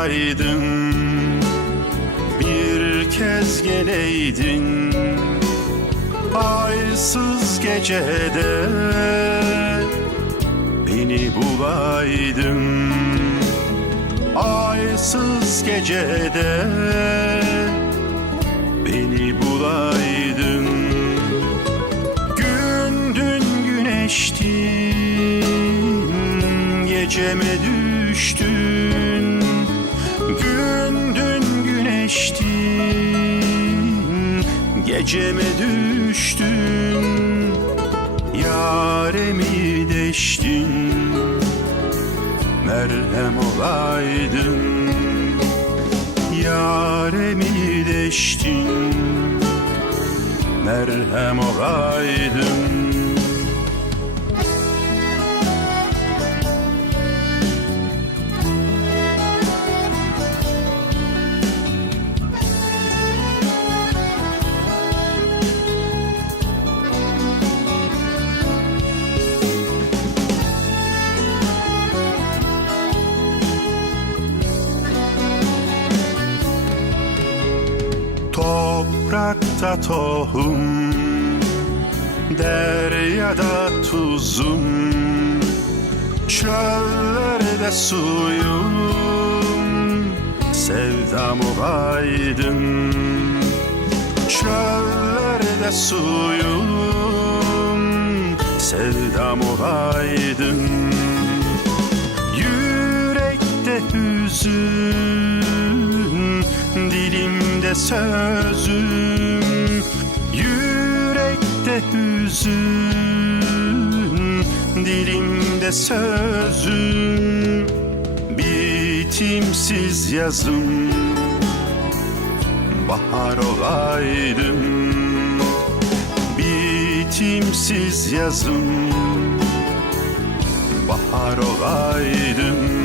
olaydın, bir kez geleydin aysız gecede, beni bulaydın aysız gecede, beni bulaydın. Gündün güneştin, geceme düştün. Gündün güneştin, geceme düştün. Yaremi deştin, merhem olaydın. Yaremi deştin, merhem olaydın. Toprakta tohum, deryada tuzum, çöllerde suyum, sevdam olaydın. Çöllerde suyum, sevdam olaydın. Yürekte hüzün, dilimde sözüm. Yürekte hüzün, dilimde sözüm. Bitimsiz yazım, bahar olaydın. Bitimsiz yazım, bahar olaydın.